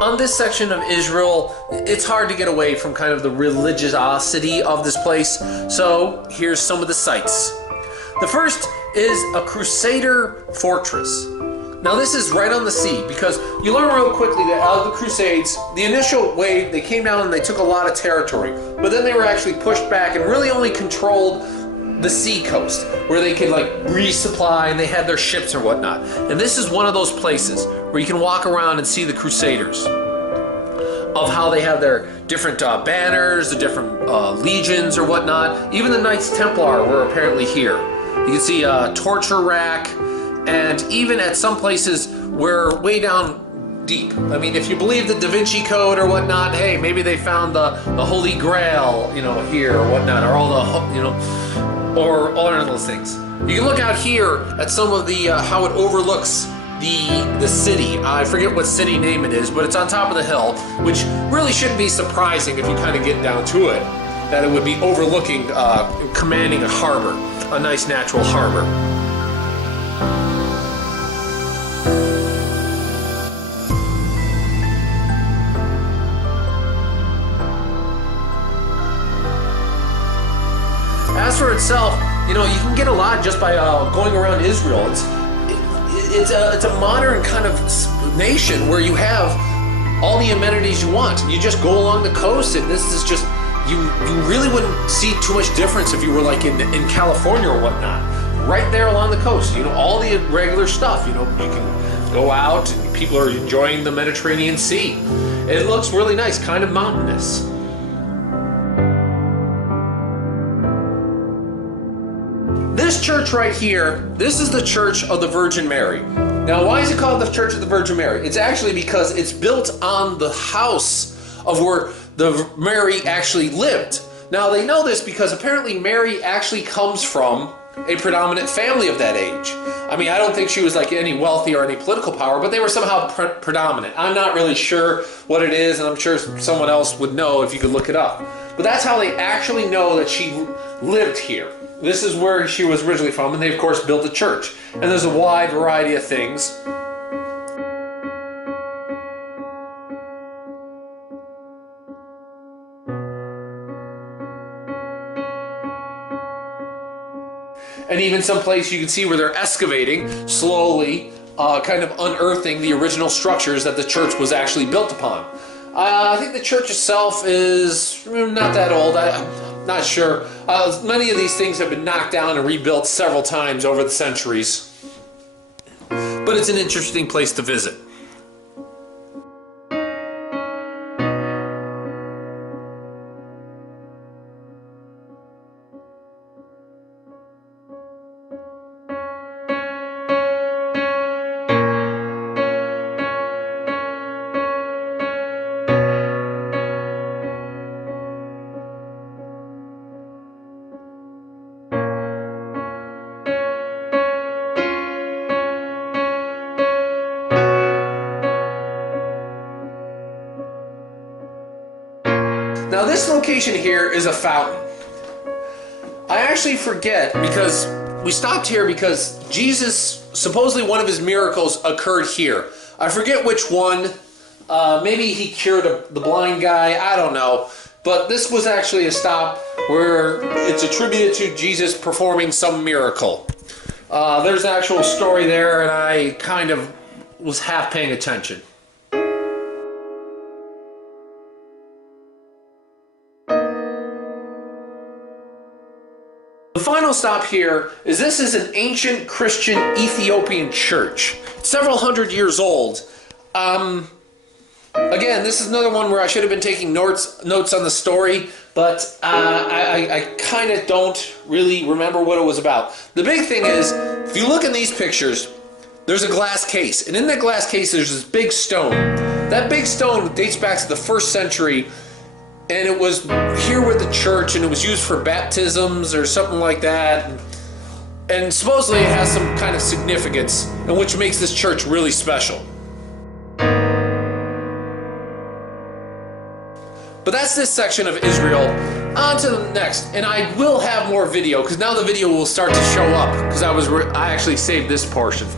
On this section of Israel, it's hard to get away from kind of the religiosity of this place, so here's some of the sights. The first is a Crusader fortress. Now this is right on the sea, because you learn real quickly that out of the Crusades, the initial wave, they came down and they took a lot of territory, but then they were actually pushed back and really only controlled the sea coast, where they could like resupply and they had their ships or whatnot. And this is one of those places where you can walk around and see the Crusaders, of how they have their different banners, the different legions or whatnot. Even the Knights Templar were apparently here. You can see a torture rack, and even at some places we're way down deep. I mean, if you believe the Da Vinci Code or whatnot, hey, maybe they found the Holy Grail, you know, here or whatnot, or all the, you know, or all of those things. You can look out here at some of the how it overlooks the city. I forget what city name it is, but it's on top of the hill, which really shouldn't be surprising if you kind of get down to it, that it would be overlooking, commanding a harbor, a nice natural harbor. As for itself, you know, you can get a lot just by going around Israel. It's a modern kind of nation where you have all the amenities you want. You just go along the coast, and this is just, you really wouldn't see too much difference if you were like in California or whatnot. Right there along the coast, you know, all the regular stuff. You know, you can go out and people are enjoying the Mediterranean Sea. It looks really nice, kind of mountainous. This church right here, this is the Church of the Virgin Mary. Now, why is it called the Church of the Virgin Mary? It's actually because it's built on the house of where the Mary actually lived. Now, they know this because apparently Mary actually comes from a predominant family of that age. I mean, I don't think she was like any wealthy or any political power, but they were somehow predominant. I'm not really sure what it is, and I'm sure someone else would know if you could look it up. But that's how they actually know that she lived here. This is where she was originally from, and they of course built a church. And there's a wide variety of things. And even someplace you can see where they're excavating, slowly, kind of unearthing the original structures that the church was actually built upon. I think the church itself is not that old. I'm not sure. Many of these things have been knocked down and rebuilt several times over the centuries. But it's an interesting place to visit. Now this location here is a fountain. I actually forget, because we stopped here because Jesus, supposedly one of his miracles occurred here. I forget which one. Maybe he cured the blind guy, I don't know. But this was actually a stop where it's attributed to Jesus performing some miracle. There's an actual story there, and I kind of was half paying attention. The final stop here is this is an ancient Christian Ethiopian church. It's several hundred years old. Again, this is another one where I should have been taking notes on the story, but I kind of don't really remember what it was about. The big thing is, if you look in these pictures, there's a glass case, and in that glass case there's this big stone. That big stone dates back to the 1st century, and it was here with the church, and it was used for baptisms or something like that. And supposedly it has some kind of significance, and which makes this church really special. But that's this section of Israel. On to the next, and I will have more video, because now the video will start to show up, because I actually saved this portion.